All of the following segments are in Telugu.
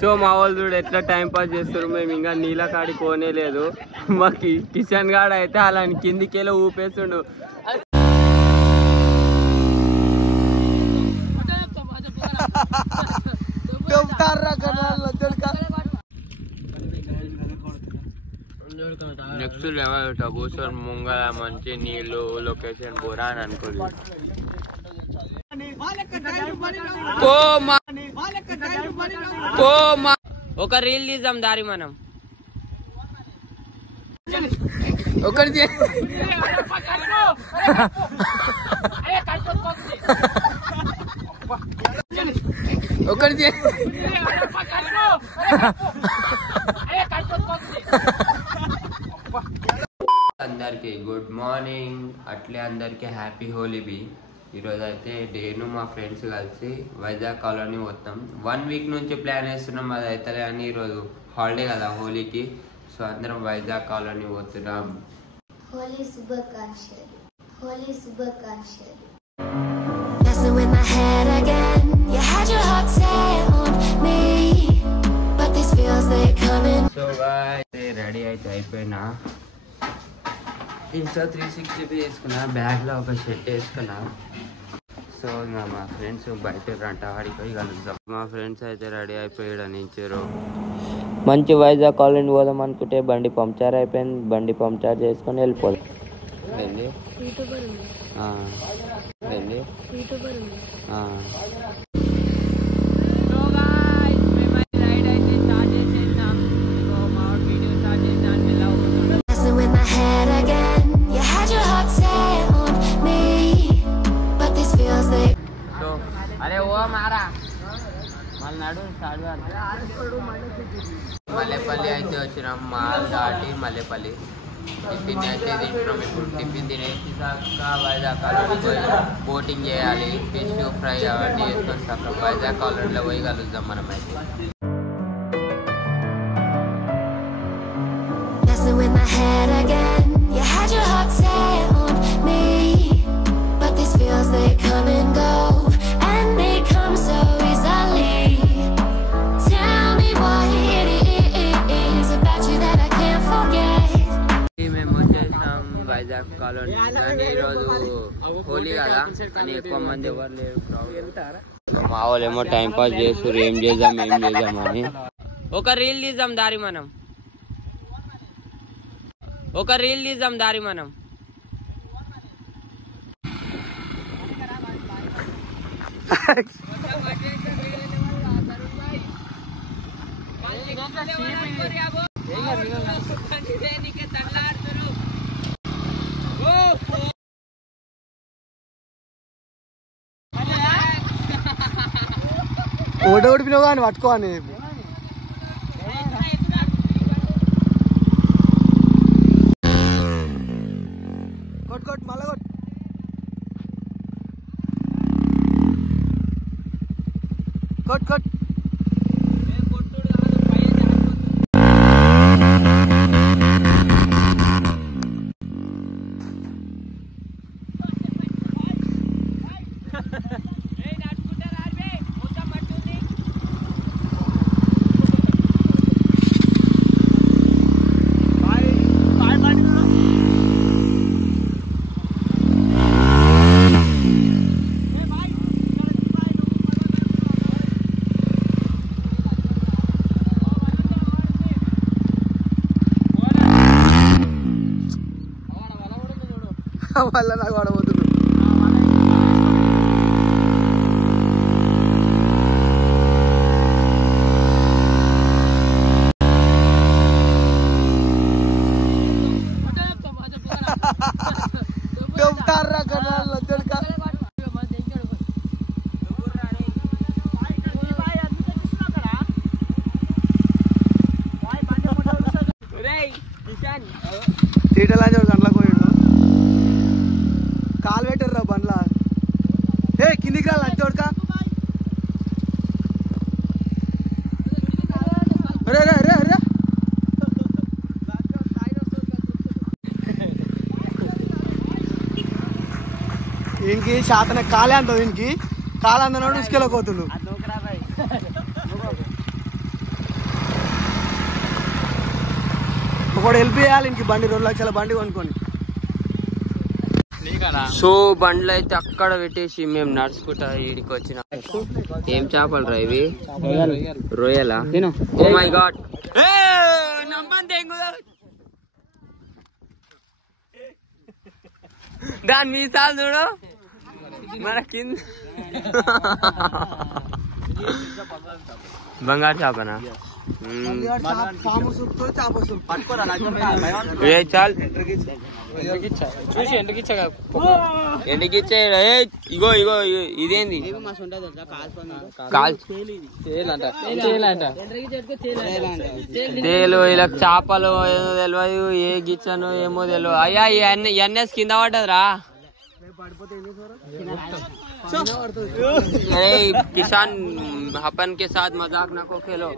సో మా వాళ్ళు చూడు ఎట్లా టైం పాస్ చేస్తారు. మేము ఇంకా నీళ్ళ కాడి కోనే లేదు. మాకు కిషన్ గాడు అయితే అలా కిందికెళ్ళి ఊపేస్తుండు. నెక్స్ట్ లెవెల్ కూర్చొని ముంగల మంచి నీళ్ళు లొకేషన్ బోరా అని అనుకోలేదు. ఒక రీల్ తీద్దాం దారి మనం ఒకటి ఒకటి అందరికి గుడ్ మార్నింగ్. అట్లే అందరికి హ్యాపీ హోలీ బి. ఈరోజు అయితే నేను మా ఫ్రెండ్స్ కలిసి వైజాగ్ కాలనీ పోతాం. 1 వీక్ నుంచి ప్లాన్ వేస్తున్నాం, అది అయితే అని ఈరోజు హాలిడే కదా హోలీకి. సో అందరం వైజాగ్ కాలనీ పోతున్నాం. హోలీ శుభాకాంక్షలు, హోలీ శుభాకాంక్షలు. సో రెడీ అయితే అయిపోయినా. ఇన్స్టా 360 వేసుకున్నా, బ్యాగ్లో ఒక షర్ట్ వేసుకున్నా. సో ఇంకా మా ఫ్రెండ్స్ బయట రంట ఆడిపోయి కలుద్దాం. మా ఫ్రెండ్స్ అయితే రెడీ అయిపోయాడు నించారు. మంచి వైజాగ్ కాలనీ పోదాం అనుకుంటే బండి పంక్చర్ అయిపోయింది. బండి పంక్చర్ చేసుకొని వెళ్ళిపోదాం. వెళ్ళి అరే ఓ మారా మళ్ళీ నడు మల్లెపల్లి అయితే వచ్చినాం. మాల్ దాటి మల్లెపల్లి టిఫిన్ అయితే తింటున్నాం. ఇప్పుడు టిఫిన్ తినేసి వైజాగ్ కాలనీ పోయి బోటింగ్ చేయాలి. ఫిష్ ఫ్రై అవన్నీ చేసుకొని అక్కడ వైజాగ్ కాలనీలో పోయి కలుద్దాం మనం అయితే. మేము వచ్చేసాం వైజాగ్ కాలనీ. కానీ ఈరోజు హోలీ కదా అని ఎక్కువ మంది ఎవరు లేరు. మా వాళ్ళు ఏమో టైం పాస్ చేస్తారు, ఏం చేద్దాం అని. ఒక రీల్ తీద్దాం దారి మనం ఓడిపోయినావు కానీ పట్టుకోని కొట్టు మళ్ళా కొట్టు మళ్ళా నాకు పడబోతుంది. తీటలా గంటలకు పోయాడు. కాలు పెట్టారు బండ్లా. ఏ కిందికి రా లంచ్ ఉడక. వీనికి శాతన కాలే అంటావు. వీనికి కాలు అందనాడు ఉసుకెళ్ళకోతుండు. ఒకటి హెల్ప్ చేయాలి ఇంక బండి 2 లక్షల బండి కొనుక్కొని. సో బండ్లు అయితే అక్కడ పెట్టేసి మేము నడుచుకుంటా ఈడికి వచ్చిన. ఏం చేపలు రా ఇవి? రొయ్యలా? ఓ మై గాడ్, దాని మీసాలు చూడు మన కింద. బంగారు చేపనా? చాలు ఎండకిచ్చే. ఇగో ఇగో ఇదేంది? తేలు ఇలా చేపలు ఏదో తెలియదు, ఏ గిచ్చను ఏమో తెలియదు. అయ్యా ఎన్ఎస్ కింద పడ్డదిరా. किसान अपन के साथ मजाक नको खेलो.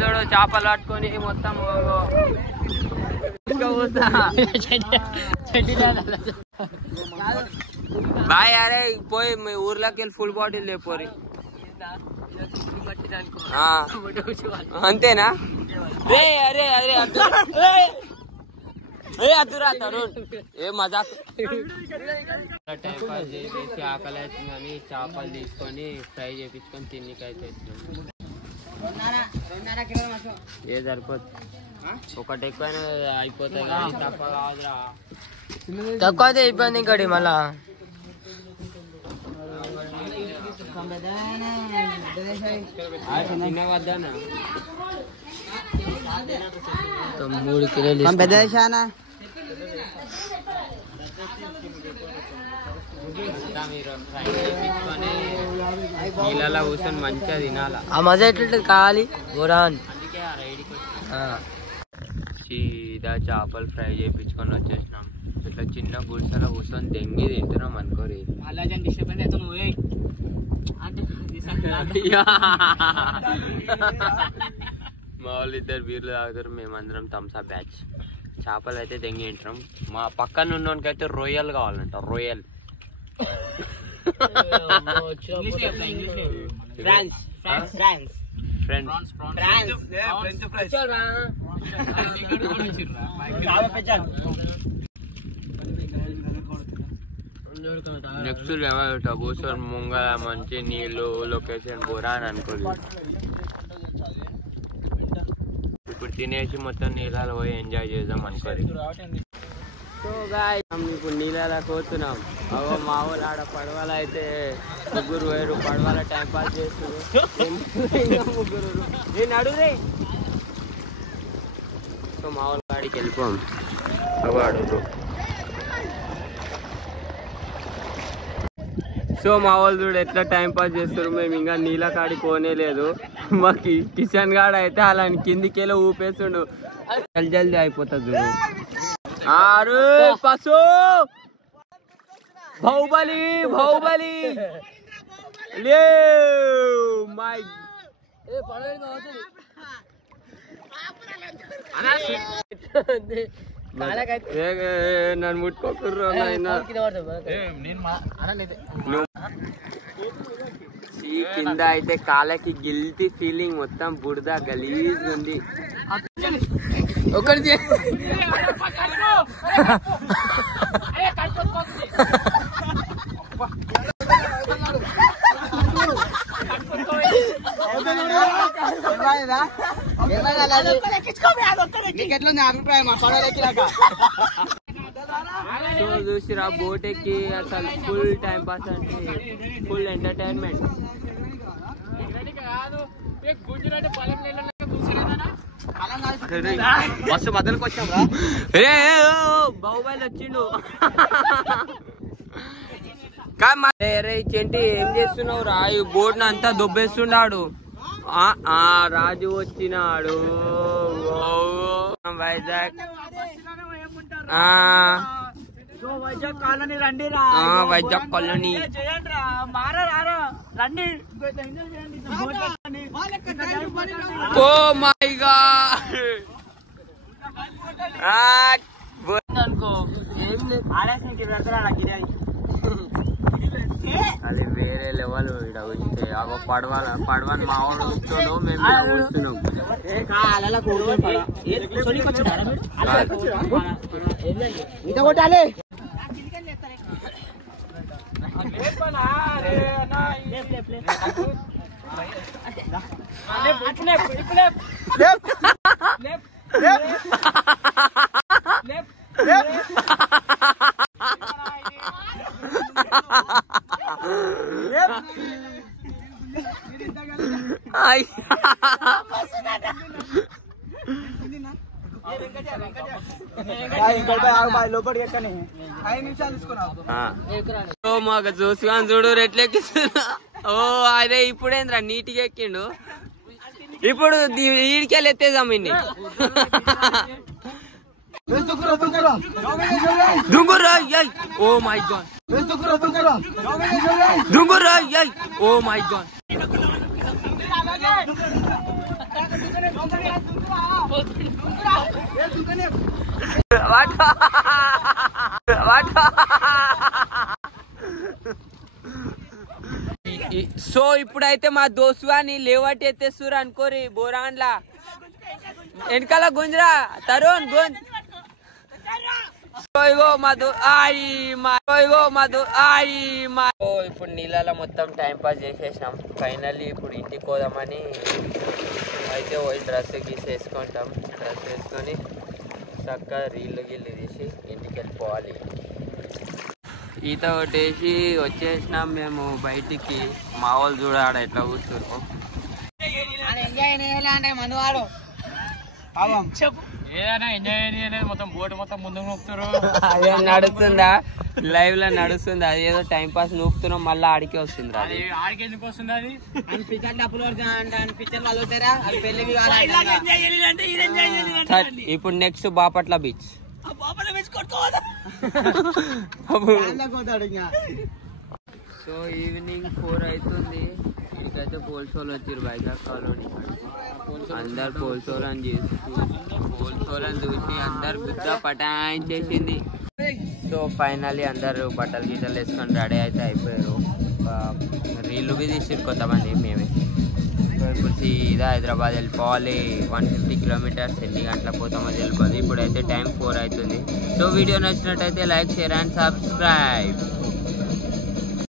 చూడు చేపలు పట్టుకొని మొత్తం బాయ్. అరే పోయి మీ ఊర్లోకి వెళ్ళి ఫుల్ బాటిల్ లేపోరి. అంతేనా? రే అరే అరే అద్దురా తరుణ్, ఏ మజాక్. టైం పాస్ చేసేసి ఆకలి అవుతుంది కానీ చేపలు తీసుకొని ఫ్రై చేయించుకొని తిన్నికైతే ఏ సరిపోతుంది. ఒకటి ఎక్కువైనా అయిపోతాయి కానీ తక్కువ కాదురా. తక్కువ అయితే ఇబ్బంది ఇంకటి మళ్ళా. చిన్న వద్దానా 3 కిలోలు పెద్దనా. నీళ్ళలో కూర్చొని మంచిగా తినాలా. ఆ మజా ఎట్లా కావాలి గోరాన్. సీదా చేపలు ఫ్రై చేయించుకొని వచ్చేసినాం. ఇట్లా చిన్న గుడిసెలో కూర్చొని దెంగి తింటున్నాం అనుకోరి. మా వాళ్ళు 2 బీర్లు తాగుతారు, మేమందరం థమ్సా బ్యాచ్. చేపలు అయితే దెంగి తింటున్నాం. మా పక్కన ఉన్నోనికి అయితే రొయ్యలు కావాలంట. రొయ్యలు నెక్స్ట్ లెవెల్ టబూసర్ ముంగల మంచి నీళ్ళు లొకేషన్ బోరాన్ అనుకోలేదు. ఇప్పుడు తినేసి మొత్తం నీళ్ళలో పోయి ఎంజాయ్ చేద్దాం అనుకోరు. సో గాయ్స్ ఇప్పుడు నీళ్ళలో పోతున్నాం. అవో మా ఊరు ఆడ పడవల అయితే 3 వేరు పడవల టైం పాస్ చేస్తున్నారు. 3 నేను అడుగురే. సో మా ఊళ్ళ కాడికి వెళ్ళిపోం. అవి అడుగు. సో మా వాళ్ళు చూడు ఎట్లా టైం పాస్ చేస్తారు. మేము ఇంకా నీళ్ళ కాడికి పోనే లేదు. మాకు కిషన్ గాడు అయితే అలా కిందికెళ్ళి ఊపేస్తుండు. జల్దీ జల్దీ అయిపోతుంది చూడు. ఆరు పశు బాహుబలి బాహుబలి లే మై నన్ను ముట్టుకోకుర్రు. కింద అయితే కాళ్ళకి గిల్టీ ఫీలింగ్, మొత్తం బురద గలీజ్ ఉంది. ఒకటి చూసిరా బోట్ ఎక్కి అసలు ఫుల్ టైం పాస్ అంటే ఫుల్ ఎంటర్టైన్మెంట్. బస్సు మధ్యలోకి వచ్చాం. బాహుబలి వచ్చిండు. రే చెంటి ఏం చేస్తున్నావు రా? ఈ బోట్ అంతా దొబ్బేస్తున్నాడు. రాజు వచ్చినాడు. వైజాగ్ వైజాగ్ కాలనీ రండి రా. వైజాగ్ కాలనీ రండి. ఓ మై గాడ్ అనుకో. అది వేరే లెవెల్ ఇక్కడ వస్తే అగో పడవని మా వాడు వస్తున్నాడు మేము వస్తున్నాం మాకు చూసుకొని చూడు రెట్లెక్కిస్తున్నా. ఓ అదే ఇప్పుడేంద్రా నీట్గా ఎక్కిండు. ఇప్పుడు ఈడికెళ్ళి ఎత్తేసాం ఇన్ని దుంగురా. ఓ మై గాడ్ దుంగురా. ఓ మై గాడ్ సో ఇప్పుడైతే మా దోస్తు అని లేవటి ఎత్తేస్తురు అనుకోరి బోరాన్లా వెనకాల గుంజరా తరుణ్ గుంజ్. ఇప్పుడు నీళ్ళలో మొత్తం టైం పాస్ చేసేసాం. ఫైనల్లీ ఇప్పుడు ఇంటికి పోదామని అయితే పోయి డ్రెస్ గీసేసుకుంటాం. డ్రెస్ వేసుకొని చక్కగా రీళ్ళు తీసి ఇంటికి వెళ్ళిపోవాలి. ఈత కొట్టేసి వచ్చేసినాం మేము బయటికి. మా వాళ్ళు చూడాడ ఎట్లా కూర్చున్నారు. నడుస్తుందా లైవ్ లో నడుస్తుంది. అది ఏదో టైం పాస్ నూపుతున్నాం మళ్ళీ ఆడికే వస్తుంది. ఇప్పుడు next Bapatla beach. So evening 4 అవుతుంది. ఇక్కడికైతే పోల్సోలు వచ్చారు వైజాగ్ కాలనీ. అందరు పోల్సోలని చూసి అందరు బుద్ధ పటాయించేసింది. సో ఫైనల్లీ అందరు బట్టలు గిట్టలు వేసుకొని రెడీ అయితే అయిపోయారు. రీళ్ళు బి తీసి కొంతమంది మేమే. సో ఇప్పుడు సీదా హైదరాబాద్ వెళ్ళిపోవాలి. 150 కిలోమీటర్స్. ఎన్ని గంటలకు పోతామో తెలియదు. ఇప్పుడైతే టైం 4 అవుతుంది. సో వీడియో నచ్చినట్టయితే లైక్, షేర్ అండ్ సబ్స్క్రైబ్.